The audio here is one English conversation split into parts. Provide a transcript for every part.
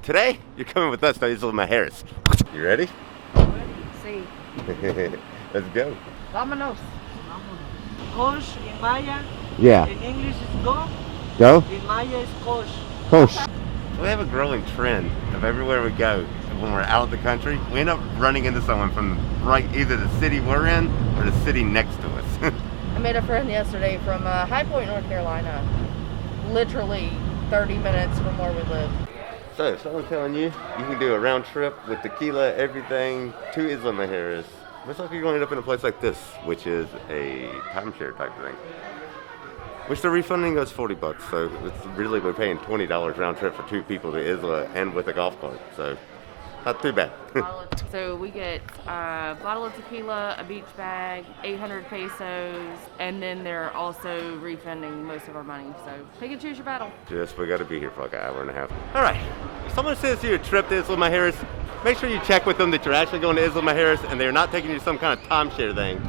Today, you're coming with us to Isla Mujeres. You ready? Sí. Let's go. Vámonos. Kosh in Maya. Yeah. In English is go. Go? In Maya is kosh. Coach. We have a growing trend of everywhere we go, when we're out of the country, we end up running into someone from either the city we're in or the city next to us. I made a friend yesterday from High Point, North Carolina. Literally 30 minutes from where we live. So, if someone's telling you you can do a round trip with tequila, everything, to Isla Mujeres, looks like you're going to end up in a place like this, which is a timeshare type thing. Which the refunding us $40, so it's really we're paying $20 round trip for 2 people to Isla and with a golf cart, so not too bad. So we get a bottle of tequila, a beach bag, 800 pesos, and then they're also refunding most of our money. So pick and choose your battle. Just we got to be here for like an hour and a half. All right, if someone says you're a trip to Isla Mujeres, make sure you check with them that you're actually going to Isla Mujeres and they're not taking you to some kind of timeshare thing.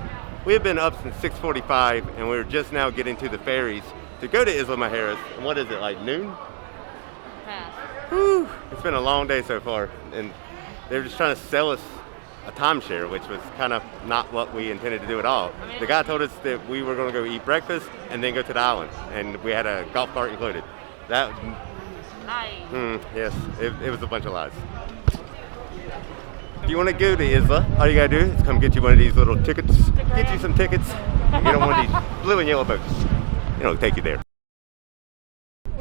We have been up since 6:45, and we're just now getting to the ferries to go to Isla Mujeres. And what is it, like noon? Pass. Whew, it's been a long day so far, and they were just trying to sell us a timeshare, which was kind of not what we intended to do at all. The guy told us that we were going to go eat breakfast and then go to the island, and we had a golf cart included. That, Nice. yes, it was a bunch of lies. If you want to go to Isla, all you gotta do is come get you one of these little tickets, get you some tickets, and get on one of these blue and yellow boats. It'll take you there.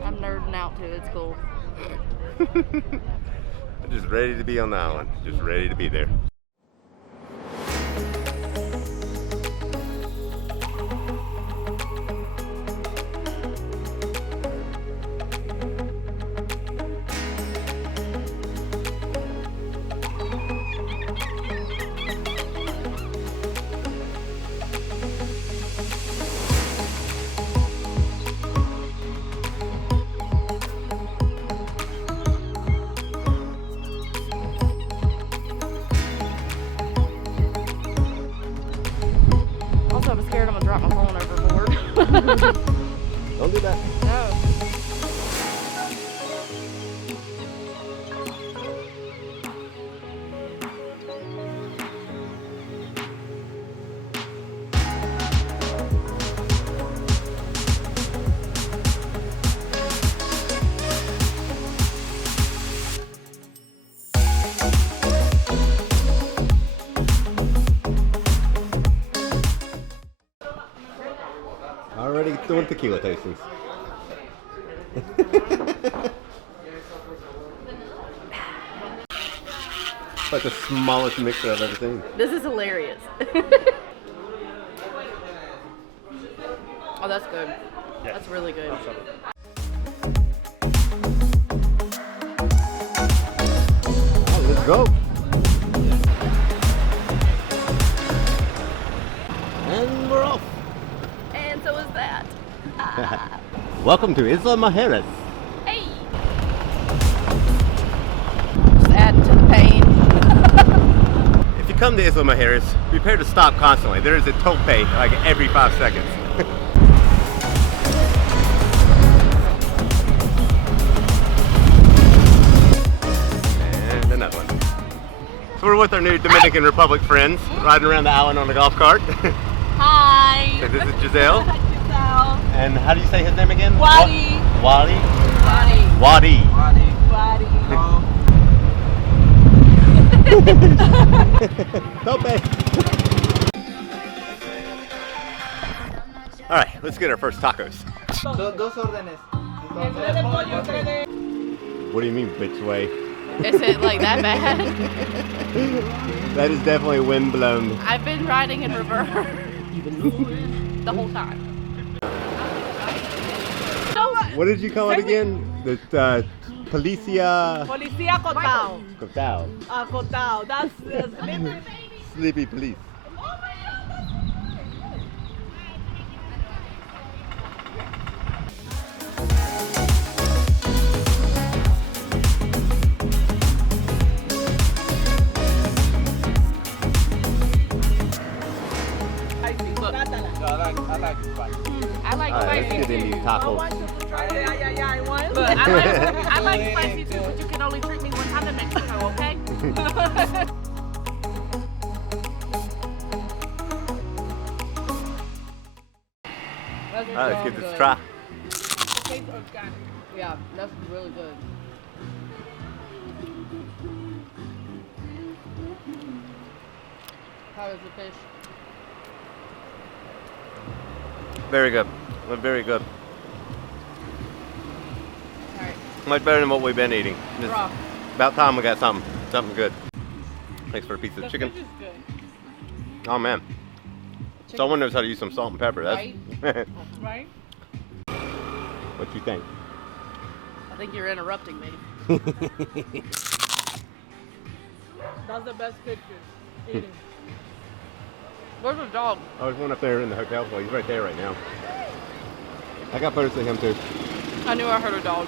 I'm nerding out too. It's cool. I'm just ready to be on the island, just ready to be there. Also, I'm scared I'm gonna drop my phone overboard. Don't do that. No. Already doing tequila tastings. Like the smallest mixer I've ever seen. This is hilarious. Oh, that's good. Yeah. That's really good. Oh, let's go. And we're off. And so is that. Welcome to Isla Mujeres. Hey! Just adding to the pain. If you come to Isla Mujeres, prepare to stop constantly. There is a toll pay like every 5 seconds. And another one. So we're with our new Dominican Republic friends, riding around the island on the golf cart. Hi! So this is Giselle. Giselle. And how do you say his name again? Wadi. Wadi? Wadi. Wadi. Wadi. Tope. All right, let's get our first tacos. Dos órdenes. What do you mean, bitch way? Is it like that bad? That is definitely wind blown. I've been riding in reverse the whole time. What did you call it again? The Policia Policía Cotao. Cotao. Cotao. That's Sleepy police. I like spicy. I like All right, spicy let's get in too. these I tacos. want you to try it. Yeah. I want But I like spicy too, but you can only treat me one time in Mexico, okay? Alright, let's give this a try. Yeah, that's really good. How is the fish? Very good. Very good. Alright. Much better than what we've been eating. It's Raw. about time we got something good. Thanks for a piece of chicken. Fish is good. Oh man. Someone knows how to use some salt and pepper. That's Right? Right? what you think? I think you're interrupting me. That's the best picture. Eating. Where's the dog? Oh, there's one up there in the hotel. Well, he's right there right now. I got photos of him too. I knew I heard a dog.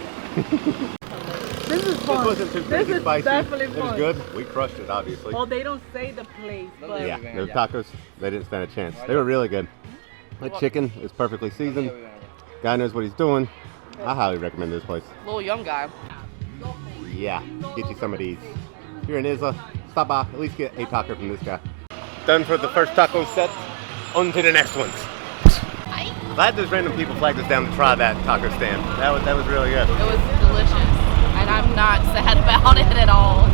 This is This fun. wasn't too This crazy is spicy. definitely It was fun. good. We crushed it, obviously. Oh, they don't say the place, but Yeah, those tacos, they didn't stand a chance. They were really good. The chicken is perfectly seasoned. Guy knows what he's doing. I highly recommend this place. Little young guy. Yeah, get you some of these. If you're in Isla, stop by. At least get a taco from this guy. Done for the first taco set. On to the next ones. Glad those random people flagged us down to try that taco stand. That was really good. It was delicious. And I'm not sad about it at all.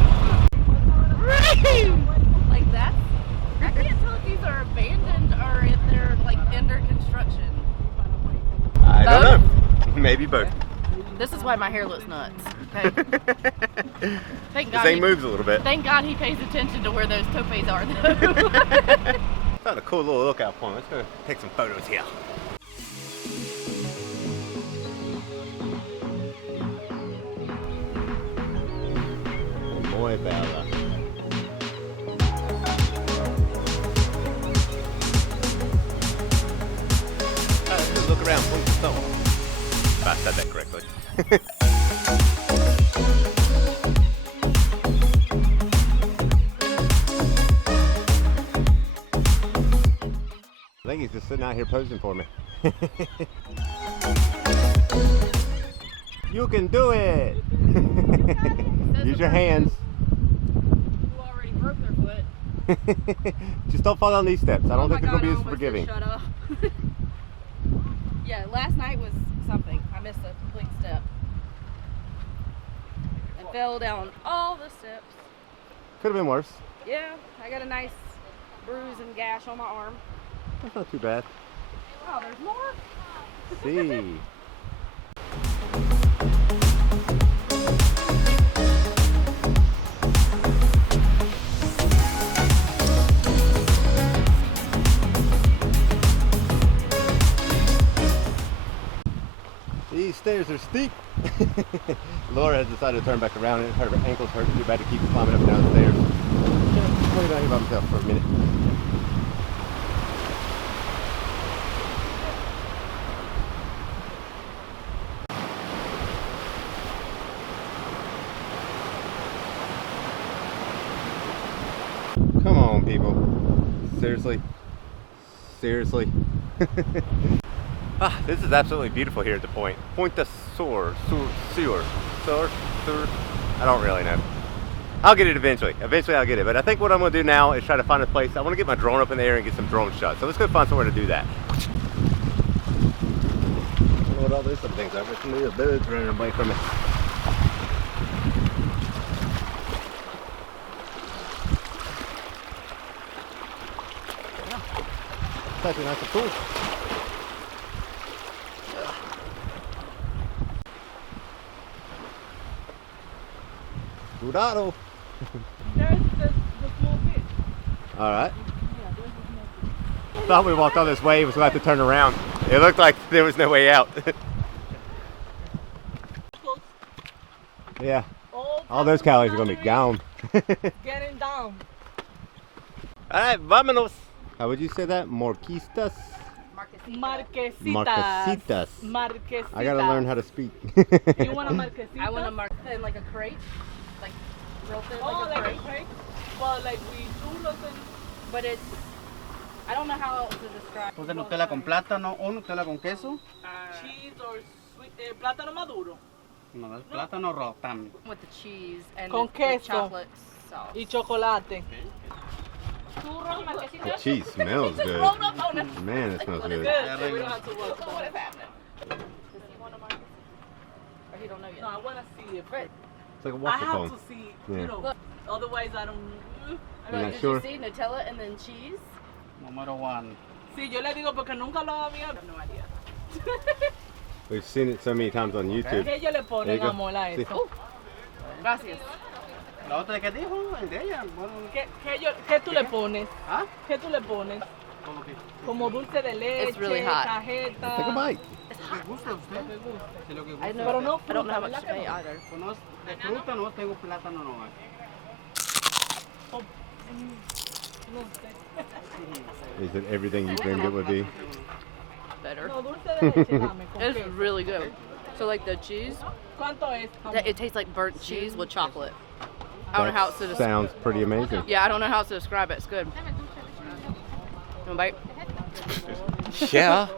Like that? I can't tell if these are abandoned or if they're like under construction. I don't know. Maybe both. This is why my hair looks nuts. Okay? Thank This God. thing moves a little bit. Thank God he pays attention to where those topes are though. Found a cool little lookout point. Let's go take some photos here. Muy bella. Let's look around. If I said that correctly. I think he's just sitting out here posing for me. You can do it! Use your hands. Who already broke their foot. Just don't fall down these steps. I don't think they're God, going to I be as almost forgiving. said Shut up. Yeah, last night was something. I missed a complete step. And fell down all the steps. Could have been worse. Yeah, I got a nice bruise and gash on my arm. That's not too bad. Oh, there's more? See. These stairs are steep. Laura has decided to turn back around and her ankles hurt too bad to keep climbing up and down the stairs. Just going down here by himself for a minute. Come on, people. Seriously? Seriously? This is absolutely beautiful here at the point. Point de Sur. I don't really know. I'll get it eventually. Eventually I'll get it. But I think what I'm going to do now is try to find a place. I want to get my drone up in the air and get some drone shots. So let's go find somewhere to do that. I don't know what all these some things are. There's some little birds running away from it. It's actually nice and cool. Cuidado. there's the small fish. All right. Yeah, there's the small fish. Thought we walked all this way, was going to have to turn around. It looked like there was no way out. Yeah, all those calories are going to be gone. Getting down. All right, vámonos. How would you say that? Morquistas? Marquesitas. Marquesitas. Marquesitas. I got to learn how to speak. You want a marquesita? I want to mark in like a crate. Like real thin, Oh, like a like crate. a crate? Well, like we do nothing. But it's, I don't know how else to describe. Pues de Nutella con plátano o Nutella con queso. Cheese or sweet, plátano maduro. No, es plátano rotan. with the cheese and Con the queso. chocolate sauce. Y chocolate. The cheese smells good. Man, it smells good. Good, so we don't have to work. So what is happening? Does he want a market? Or he don't know yet? No, I want to see it. It's like a I waffle have cone. to see, Yeah. you know, otherwise I don't. You're not Did sure? you see Nutella and then cheese? Número 1. Sí, yo le digo porque nunca lo había. No idea. We've seen it so many times on YouTube. ¿Qué ellos le There you ponen go. amor a Sí. eso? Gracias. La otra que dijo, el de ella. Bueno, ¿Qué tú le pones? ¿ah? ¿Qué tú le pones? ¿Cómo que? Como dulce de leche, It's really hot. cajeta. Take a bite. ¿Le gusta a usted? Sí, lo que gusta. I know, Pero no I don't know how fruta, much to ¿verdad pay que no? either. Pues no, de fruta no tengo plátano nomás. No sé. He said everything you bring it would be. Better. No, dulce de leche dame. ¿Con It's qué? really good. So like the cheese, ¿Cuánto es? it tastes like burnt cheese with chocolate. I don't know how else to That describe. sounds pretty amazing. Yeah, I don't know how else to describe it. It's good. You want a bite? Yeah.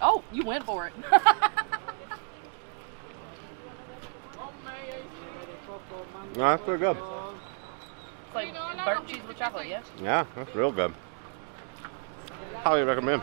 Oh, you went for it. No, that's pretty good. It's like burnt cheese with chocolate, yeah? Yeah, that's real good. Highly recommend.